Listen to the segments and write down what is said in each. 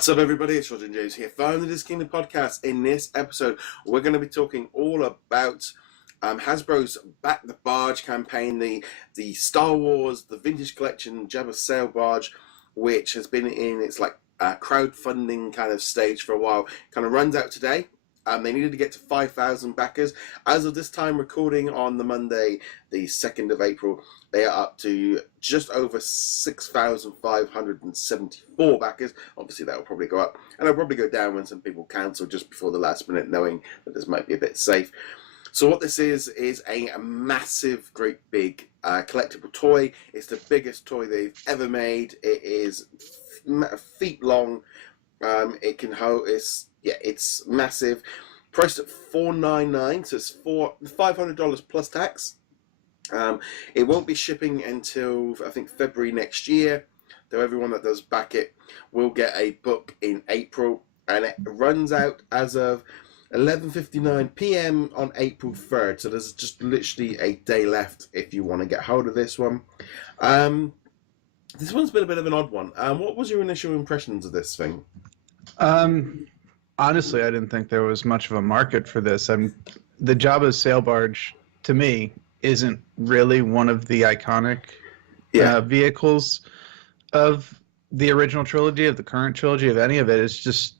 What's up, everybody? It's Roger and James here from the DisKingdom Podcast. In this episode, we're going to be talking all about Hasbro's Back the Barge campaign, the Star Wars, the Vintage Collection Jabba Sail Barge, which has been in its crowdfunding kind of stage for a while. Kind of runs out today. They needed to get to 5,000 backers. As of this time, recording on the Monday, the 2nd of April, they are up to just over 6,574 backers. Obviously, that will probably go up, and it'll probably go down when some people cancel just before the last minute, knowing that this might be a bit safe. So what this is a massive, great big collectible toy. It's the biggest toy they've ever made. It is feet long. It can hold. It's massive. Priced at $499, so it's $500 plus tax. It won't be shipping until I think February next year. Though everyone that does back it will get a book in April, and it runs out as of 11:59 p.m. on April 3rd. So there's just literally a day left if you want to get hold of this one. This one's been a bit of an odd one. What was your initial impressions of this thing? Honestly, I didn't think there was much of a market for this. The Jabba Sail Barge, to me, isn't really one of the iconic vehicles of the original trilogy, of the current trilogy, of any of it. It's just,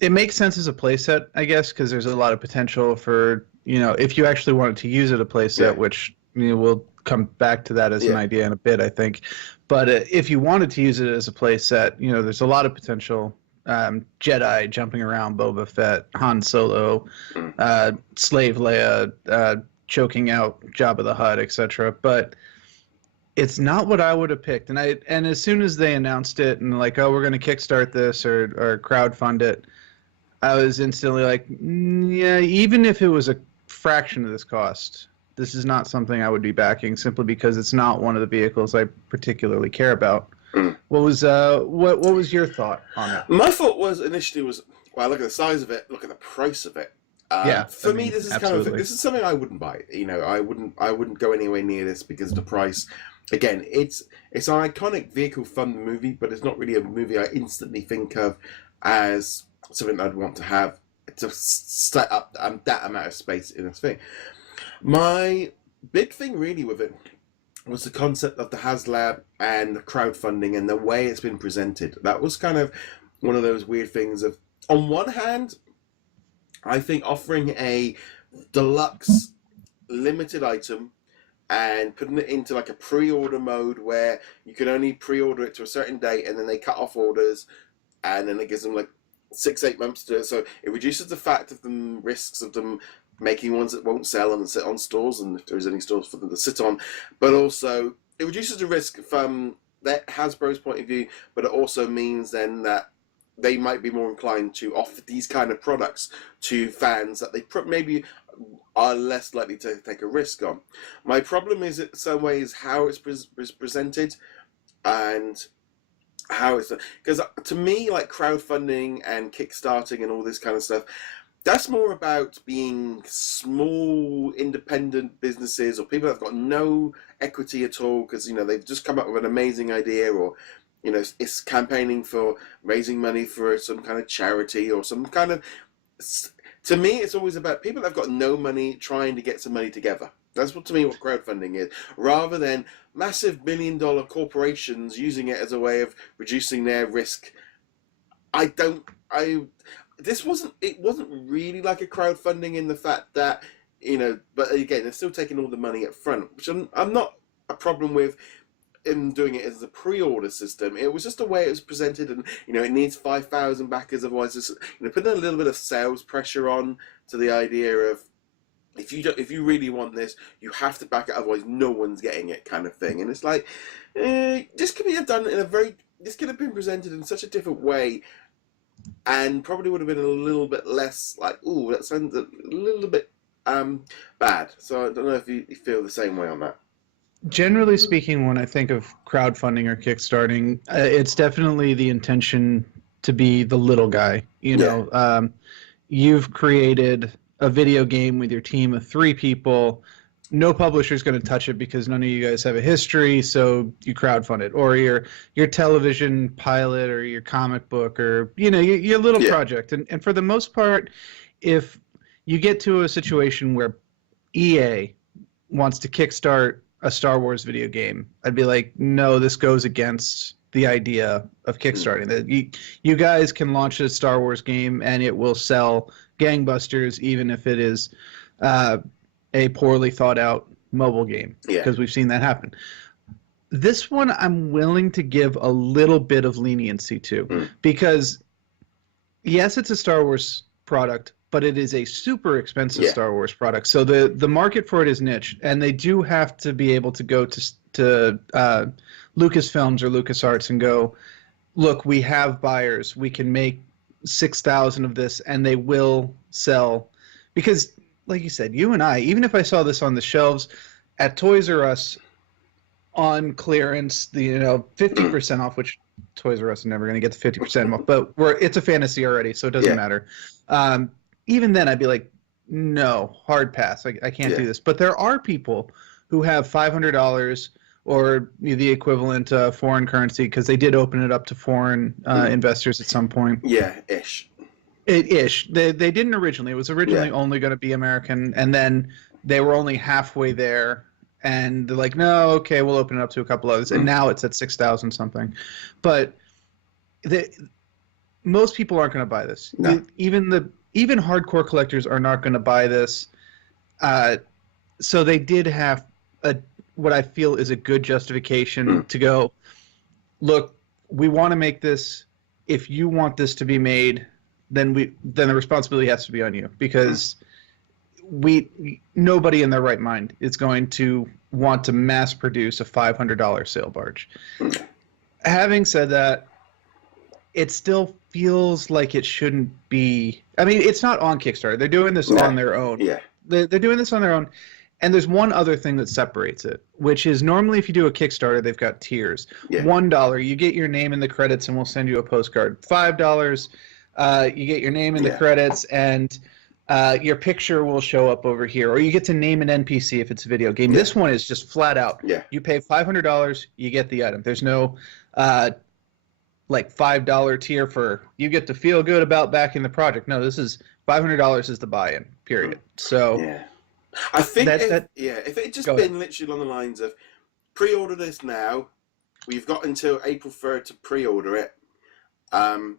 it makes sense as a playset, I guess, because there's a lot of potential for, if you actually wanted to use it a playset, which we'll come back to that as an idea in a bit, I think. But if you wanted to use it as a playset, there's a lot of potential. Jedi jumping around, Boba Fett, Han Solo, Slave Leia, choking out Jabba the Hutt, etc. But it's not what I would have picked. And as soon as they announced it and we're going to kickstart this or crowdfund it, I was instantly like, yeah, even if it was a fraction of this cost, this is not something I would be backing, simply because it's not one of the vehicles I particularly care about. What was your thought on it? My thought was initially look at the size of it, look at the price of it. For me, this is this is something I wouldn't buy. I wouldn't go anywhere near this because of the price. Again, it's an iconic vehicle fun movie, but it's not really a movie I instantly think of as something I'd want to have to set up that amount of space in this thing. My big thing really with it was the concept of the HasLab and the crowdfunding and the way it's been presented. That was kind of one of those weird things of, on one hand, I think offering a deluxe limited item and putting it into a pre-order mode where you can only pre-order it to a certain date and then they cut off orders and then it gives them 6-8 months to do it. So it reduces the fact of them risks of them making ones that won't sell and sit on stores, and if there's any stores for them to sit on, but also it reduces the risk from that Hasbro's point of view, but it also means then that they might be more inclined to offer these kind of products to fans that they maybe are less likely to take a risk on. My problem is, in some ways, how it's presented and how it's, because to me, crowdfunding and kickstarting and all this kind of stuff, that's more about being small, independent businesses or people that have got no equity at all because, they've just come up with an amazing idea, or, it's campaigning for raising money for some kind of charity or some kind of... To me, it's always about people that have got no money trying to get some money together. That's what crowdfunding is, rather than massive billion-dollar corporations using it as a way of reducing their risk. It wasn't really like a crowdfunding in the fact that, but again, they're still taking all the money up front, which I'm not a problem with in doing it as a pre-order system. It was just the way it was presented, and, it needs 5,000 backers, otherwise it's, putting a little bit of sales pressure on to the idea of, if you really want this, you have to back it, otherwise no one's getting it, kind of thing. And it's this could be done this could have been presented in such a different way, and probably would have been a little bit less ooh, that sounds a little bit bad. So I don't know if you feel the same way on that. Generally speaking, when I think of crowdfunding or kickstarting, it's definitely the intention to be the little guy. You've created a video game with your team of 3 people. no publisher's going to touch it because none of you guys have a history, so you crowdfund it. Or your television pilot or your comic book or, your little project. And for the most part, if you get to a situation where EA wants to kickstart a Star Wars video game, I'd be like, no, this goes against the idea of kickstarting. That you guys can launch a Star Wars game and it will sell gangbusters, even if it is a poorly thought out mobile game, because we've seen that happen. This one I'm willing to give a little bit of leniency to, because yes, it's a Star Wars product, but it is a super expensive Star Wars product. So the market for it is niche, and they do have to be able to go to Lucasfilms or LucasArts and go, look, we have buyers. We can make 6,000 of this, and they will sell. Because, like you said, you and I, even if I saw this on the shelves at Toys R Us on clearance, 50% off, which Toys R Us is never going to get the 50% off, but it's a fantasy already, so it doesn't matter. Even then, I'd be like, no, hard pass. I can't do this. But there are people who have $500 or the equivalent foreign currency, because they did open it up to foreign investors at some point. Yeah, ish. They didn't originally. It was originally only going to be American, and then they were only halfway there, and they're like, no, okay, we'll open it up to a couple others, and now it's at 6,000 something. But most people aren't going to buy this. No. Even hardcore collectors are not going to buy this. So they did have what I feel is a good justification to go, look, we want to make this. If you want this to be made, then the responsibility has to be on you, because nobody in their right mind is going to want to mass produce a $500 sail barge. Having said that, it still feels like it shouldn't be. I mean, it's not on Kickstarter. They're doing this on their own. Yeah, they're doing this on their own. And there's one other thing that separates it, which is normally if you do a Kickstarter, they've got tiers. $1, you get your name in the credits and we'll send you a postcard. $5, you get your name in the credits and your picture will show up over here. Or you get to name an NPC if it's a video game. This one is just flat out. You pay $500, you get the item. There's no like $5 tier for you get to feel good about backing the project. No, this is $500 is the buy-in, period. So I think if it just been literally along the lines of pre-order this now, we've got until April 3rd to pre-order it. And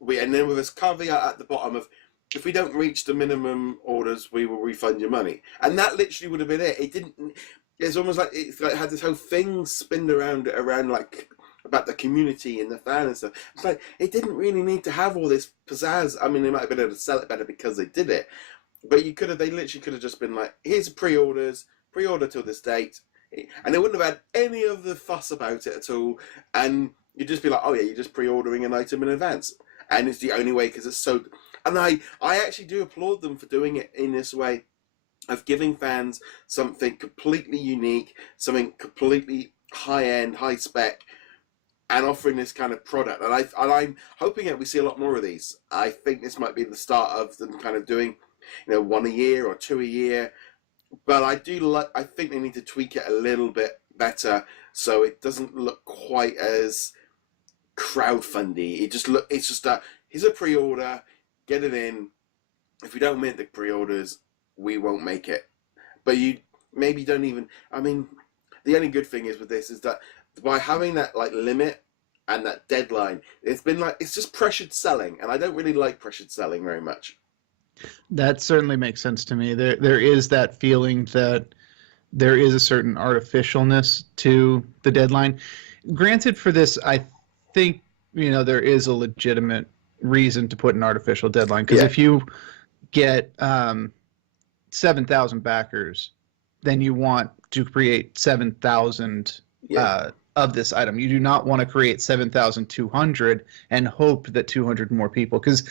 then with this caveat at the bottom of, if we don't reach the minimum orders, we will refund your money. And that literally would have been it. It didn't. It's almost like it had this whole thing spinned around like about the community and the fan and stuff. It's like it didn't really need to have all this pizzazz. I mean, they might have been able to sell it better because they did it. But they literally could have just been like, here's pre-order till this date. And they wouldn't have had any of the fuss about it at all. And you'd just be like, oh yeah, you're just pre-ordering an item in advance. And it's the only way, because it's so... And I actually do applaud them for doing it in this way, of giving fans something completely unique, something completely high-end, high-spec, and offering this kind of product. And I'm hoping that we see a lot more of these. I think this might be the start of them kind of doing... one a year or two a year, but I think they need to tweak it a little bit better so it doesn't look quite as crowdfundy. It's just here's a pre-order, get it in. If we don't make the pre-orders, we won't make it. But you maybe don't even. I mean, the only good thing is with this is that by having that like limit and that deadline, it's just pressured selling, and I don't really like pressured selling very much. That certainly makes sense to me. There is that feeling that there is a certain artificialness to the deadline. Granted, for this, I think there is a legitimate reason to put an artificial deadline, because if you get 7,000 backers, then you want to create 7,000 of this item. You do not want to create 7,200 and hope that 200 more people, because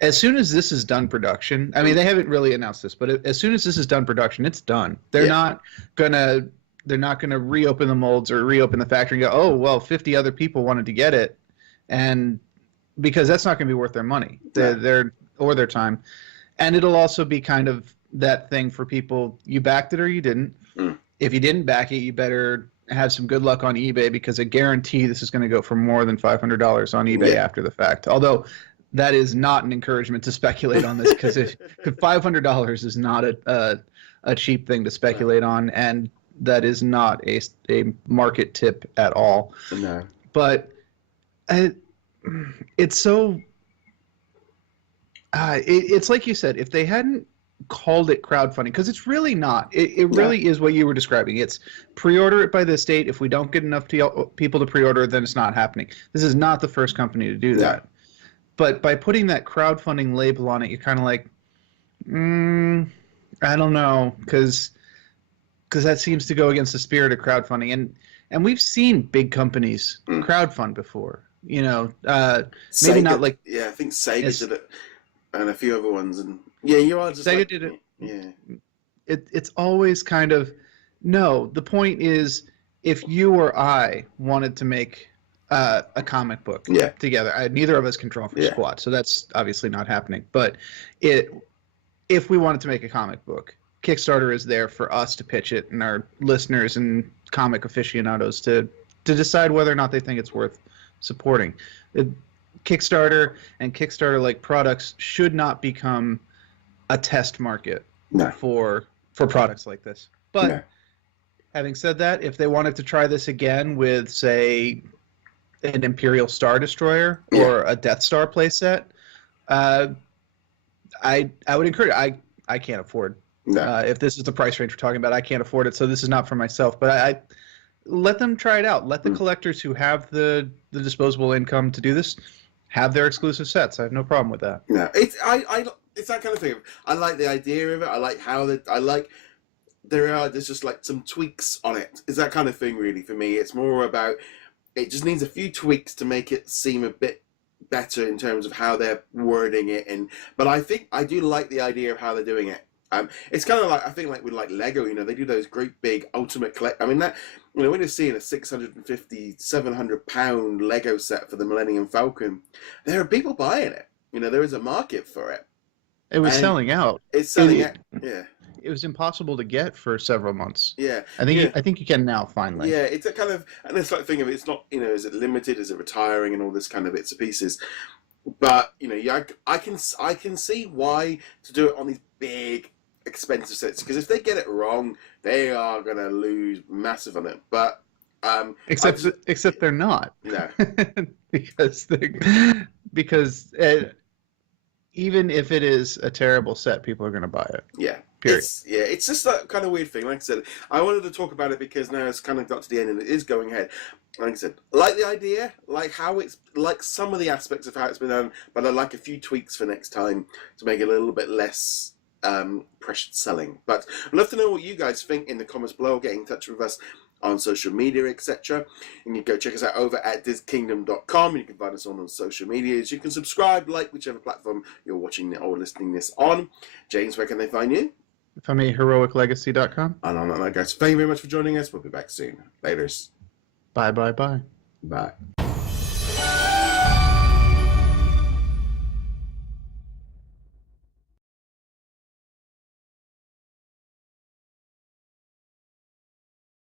as soon as this is done production, I mean, they haven't really announced this, but as soon as this is done production, it's done. They're not gonna reopen the molds or reopen the factory and go, oh, well, 50 other people wanted to get it, and because that's not going to be worth their money, or their time, and it'll also be kind of that thing for people. You backed it or you didn't. If you didn't back it, you better have some good luck on eBay, because I guarantee this is going to go for more than $500 on eBay after the fact. Although that is not an encouragement to speculate on this, because if $500 is not a cheap thing to speculate on, and that is not a market tip at all. No. But it's so it's like you said, if they hadn't called it crowdfunding, because it's really not. It really is what you were describing. It's pre-order it by this date. If we don't get enough people to pre-order, then it's not happening. This is not the first company to do that. But by putting that crowdfunding label on it, you're kind of like, I don't know, because that seems to go against the spirit of crowdfunding. And we've seen big companies crowdfund before. You know, Sega, maybe not like... Yeah, I think Sega did it, and a few other ones. And yeah, you are just Sega did it. Yeah. It's always kind of... No, the point is, if you or I wanted to make... a comic book together. Neither of us can draw for squat, so that's obviously not happening. But if we wanted to make a comic book, Kickstarter is there for us to pitch it, and our listeners and comic aficionados to decide whether or not they think it's worth supporting. Kickstarter and Kickstarter-like products should not become a test market for products like this. But having said that, if they wanted to try this again with, say, an Imperial Star Destroyer or a Death Star playset, I would encourage it. I can't afford. If this is the price range we're talking about, I can't afford it, so this is not for myself. But I let them try it out. Let the collectors who have the disposable income to do this have their exclusive sets. I have no problem with that. No, it's that kind of thing. I like the idea of it. I like how there's just like some tweaks on it. It's that kind of thing, really, for me. It's more about... It just needs a few tweaks to make it seem a bit better in terms of how they're wording it. But I do like the idea of how they're doing it. It's kind of like, I think, like with like Lego, you know, they do those great big ultimate collect. I mean, that, you know, when you're seeing a 650, 700 pound Lego set for the Millennium Falcon, there are people buying it. You know, there is a market for it. It was selling out. It's selling out. Yeah. It was impossible to get for several months. Yeah, I think you can now finally. Yeah, it's a kind of, and it's like thing of it's not, you know, is it limited, is it retiring, and all this kind of bits and pieces. But you know, I can see why to do it on these big expensive sets, because if they get it wrong, they are gonna lose massive on it. But except they're not. No, because even if it is a terrible set, people are gonna buy it. Yeah. Period. It's just that kind of weird thing. Like I said, I wanted to talk about it because now it's kind of got to the end and it is going ahead. Like I said, I like the idea, like how it's, like some of the aspects of how it's been done, but I like a few tweaks for next time to make it a little bit less pressured selling. But I'd love to know what you guys think in the comments below. Get in touch with us on social media, etc. And you can go check us out over at DisKingdom.com. You can find us on social medias. You can subscribe, like whichever platform you're watching or listening this on. James, where can they find you? If I'm heroiclegacy.com. And on that note, guys, thank you very much for joining us. We'll be back soon. Laters. Bye. Bye.